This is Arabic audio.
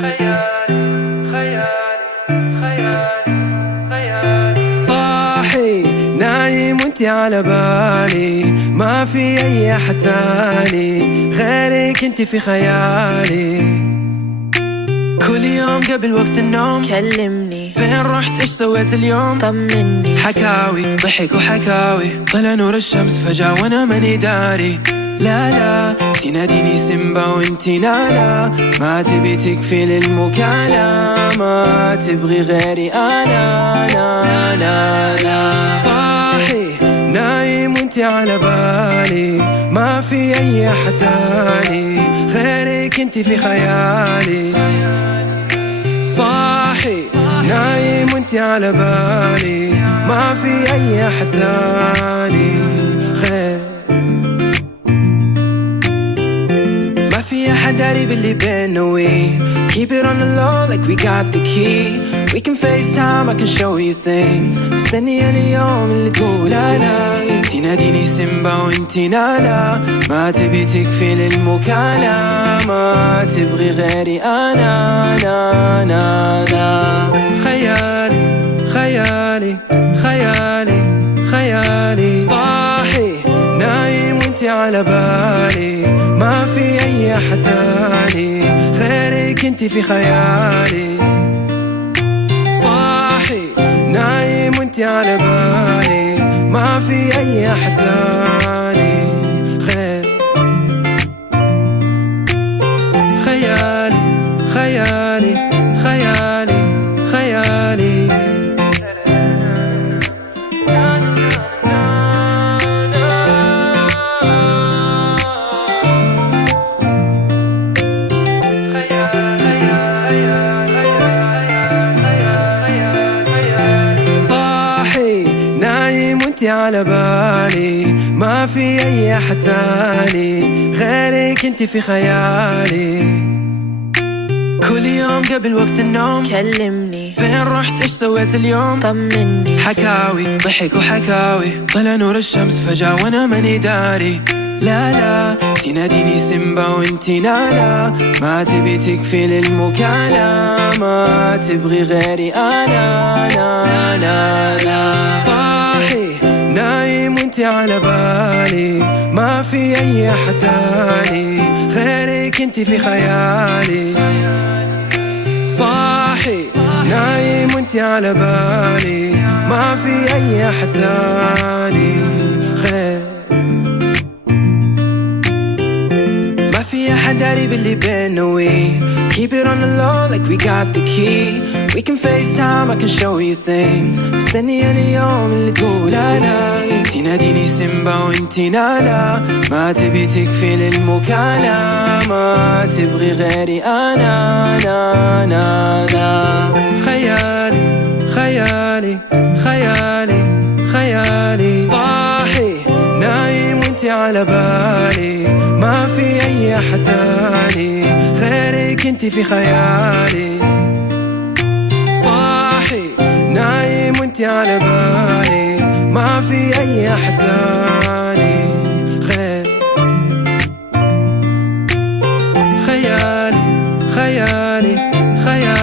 خيالي خيالي خيالي خيالي صاحي نايم وانتي على بالي، ما في اي احد ثاني غيرك انتي في خيالي. كل يوم قبل وقت النوم كلمني، فين رحت ايش سويت اليوم، طمني. حكاوي ضحك وحكاوي، طلع نور الشمس فجأة وانا ماني داري. لا لا تناديني سيمبا وانتي نانا، ما تبي تكفي للمكالمة، ما تبغي غيري انا لا لا لا. صاحي نايم وانتي على بالي، ما في اي احد ثاني غيرك انتي في خيالي. صاحي نايم وانتي على بالي، ما في اي احد ثاني غير، ما في احد داري باللي بينا. We keep it on the low like we got the key. We can FaceTime, I can show you things. مستني اليوم اللي تقول انا، تناديني سيمبا وانتي نانا، ما تبي تكفي للمكالمة، ما تبغي غيري انا لا لا لا. خيالي خيالي خيالي خيالي صاحي نايم وانتي على بالي، ما في اي احد ثاني غيرك انتي في خيالي. صاحي نايم وانتي على بالي، ما في اي احد ثاني غير. خيالي خيالي خيالي خيالي انتي على بالي، ما في اي احد ثاني غيرك انتي في خيالي. كل يوم قبل وقت النوم كلمني، فين رحت ايش سويت اليوم، طمني. حكاوي ضحك وحكاوي، طلع نور الشمس فجأة وانا ماني داري. لا لا تناديني سيمبا وانتي نانا، ما تبي تكفي للمكالمة، ما تبغي غيري انا لا لا لا. صاحي نايم وانتي على بالي، ما في اي احد ثاني غيرك انتي في خيالي. صاحي نايم وانتي على بالي، ما في اي احد ثاني غير، ما في احد داري باللي بينا. We keep it on the low like we got the key. We can FaceTime, I can show you things. مستني اليوم اللي تقول انا، تناديني سيمبا وانتي نانا، ما تبي تكفي للمكالمة، ما تبغي غيري انا لا لا لا. خيالي خيالي خيالي خيالي صاحي نايم وانتي على بالي، ما في اي احد ثاني غيرك انتي في خيالي. صاحي نايم وانتي على بالي، ما في اي احد ثاني غير. خيالي خيالي خيالي